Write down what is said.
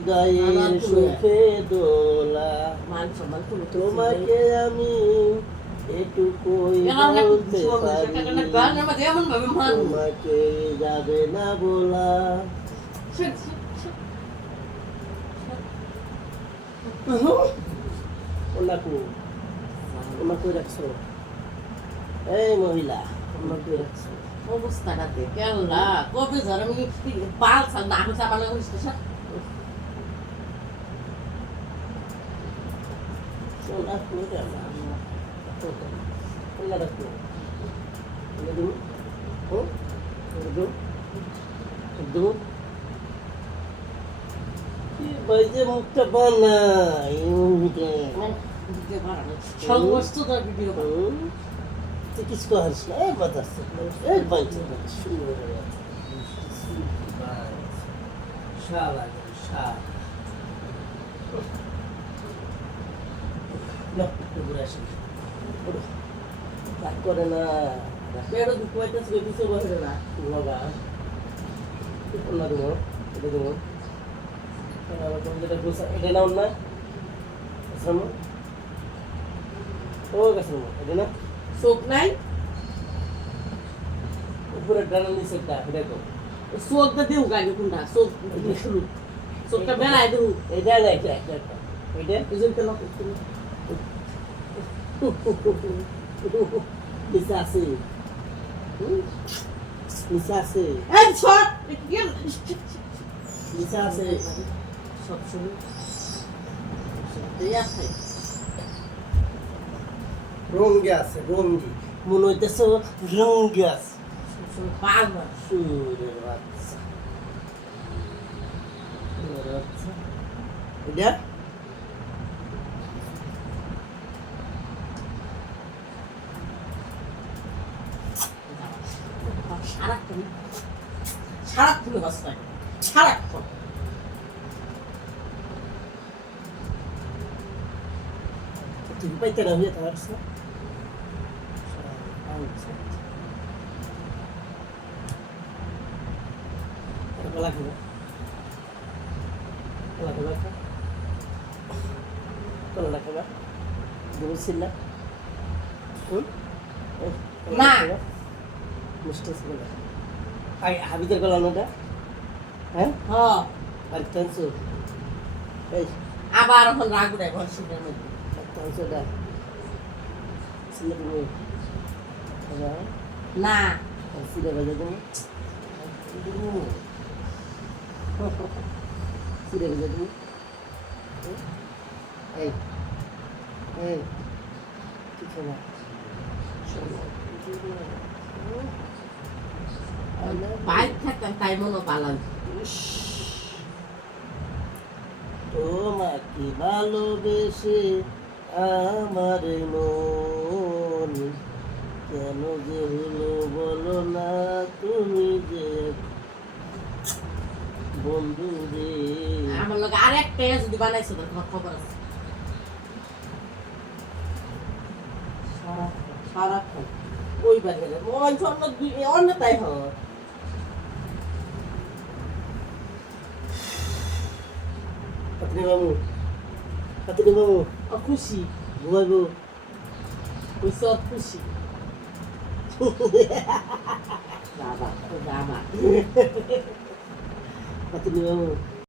হৃদয়ের সুখে দোলা তোমাকে আমি এটুকুই বলতে পারি তোমাকে যাবে না বলা ওনাকে রাখছো এই মহিলা ওনাকে রাখছো অবস্থাটা দেখে আল্লাহ কবে ধর আমি পাল না চাপালে সোনা করে আল্লাহ রাখো ভাই যে মুখটা বানাই কিছু করিস না এই বাতাস এই বাইতে শুরু হয়ে গেছে শালা না ঘুরে আসি রাগ করে না পেড়ো দুপুরটা থেকে পিছিয়ে বসে না বাবা না দেবো এটা দেবো যেটা গোসা এটা নাও না আসলাম ও গেছিলাম এটা না চোখ নাই উপরে ডানা নিচে একটা এটা তো চোখটা দেউ গাড়ি কোনটা চোখ চোখটা বেলায় দেউ এটা না একটা একটা এটা দুজন তো লোক নিচে আছে নিচে আছে এই ছট নিচে আছে সব শুরু আছে রঙ্গে আছে রঙ্গি মনে হইতেছে রঙ্গে আছে পাগল সুরের বাচ্চা এটা সারাক্ষণ বাস্তায় সারাক্ষণ তুমি পাইতে না হয়ে থাকছ না লাগবে কোনো রাখবে বলছিল না না মিষ্টি ছিল না হাবিদের গলানোটা হ্যাঁ হ্যাঁ আর ক্যান্সু এই আবার এখন রাগ উঠে ঘরসিনের মধ্যে ক্যান্সুটা ছিল তুমি না সিরে বাজে তুমি সিরে বাজে তুমি এই এই কিছু না বাইক থাকতাম তাই মনে পালান তোমাকে ভালোবেসে আমার মন কেন যে হলো বলো না তুমি যে বন্ধু রে আমার লোক আরেকটা যদি বানাইছো তো তোমার খবর আছে সারাক্ষণ ওই বাড়ি অন্য তাই হয় কাতরি বাবু খুশি ঘুমাইবো ওই সব খুশি বাবা বাবা কাতরি বাবু